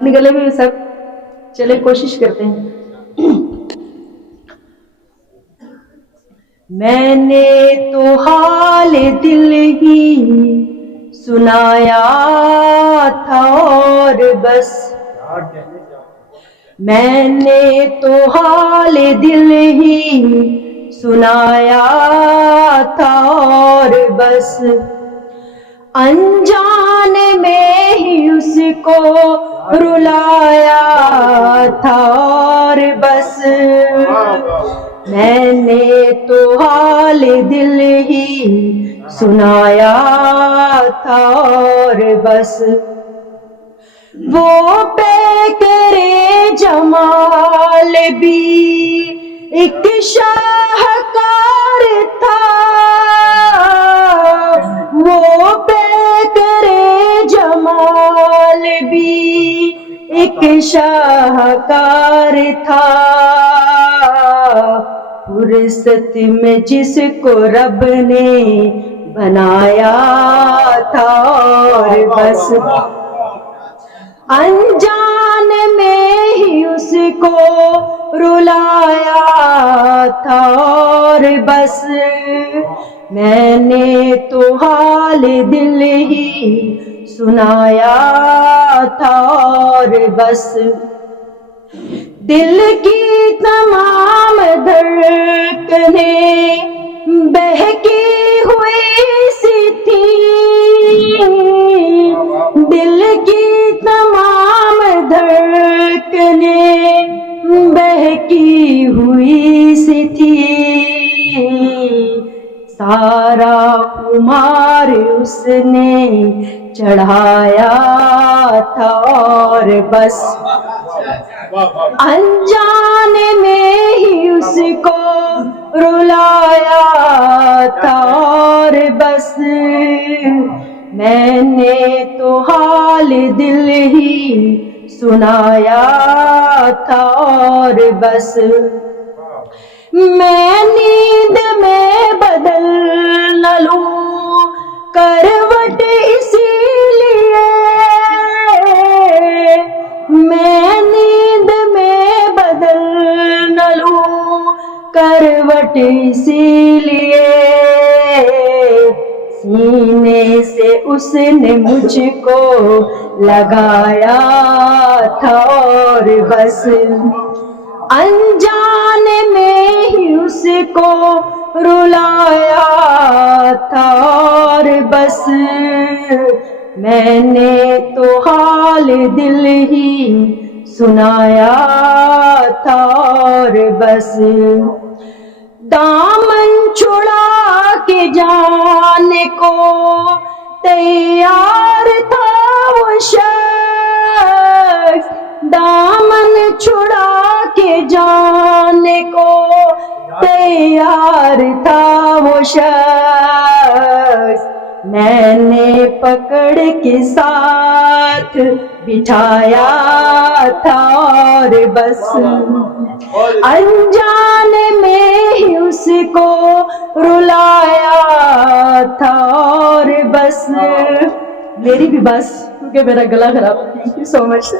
گلے میں سب چلے کوشش کرتے ہیں. میں نے تو حال دل ہی سنایا تھا اور بس، میں نے تو حال دل ہی سنایا تھا اور بس، انجان میں ہی اس کو رلایا تھا اور بس، میں نے تو حال دل ہی سنایا تھا اور بس، وہ پیکرے جمال بھی ایک شاہکار تھا، وہ پیکرے جمال بھی ایک شاہکار تھا، فرصت میں جس کو رب نے بنایا تھا اور بس، انجان میں ہی اس کو رلایا تھا اور بس، میں نے تو حال دل ہی سنایا تھا اور بس، دل کی تمام دھڑکنیں بہکی ہوئی سی تھیں، دل کی تمام دھڑکنیں بہکی ہوئی سی تھیں، سارا خمار اس نے چڑھایا تھا اور بس، انجان میں ہی اس کو رلایا تھا اور بس، میں نے تو حال دل ہی سنایا تھا اور بس، میں نیند میں بدل نہ لوں کروٹ اسی لیے، میں نیند میں بدل نہ لوں کروٹ اسی لیے، سینے سے اس نے مجھ کو لگایا تھا اور بس، انجان میں ہی اس کو رلایا تھا اور بس، میں نے تو حال دل ہی سنایا تھا اور بس، دامن چھڑا کے جانے کو تیار تھا وہ شخص، دامن چھڑا کے جانے کو تیار تھا وہ شخص، میں نے پکڑ کے ساتھ بٹھایا تھا اور بس، انجان میں ہی اس کو رلایا تھا اور بس، میری بھی بس کیونکہ میرا گلا خراب ہے. Thank you so much.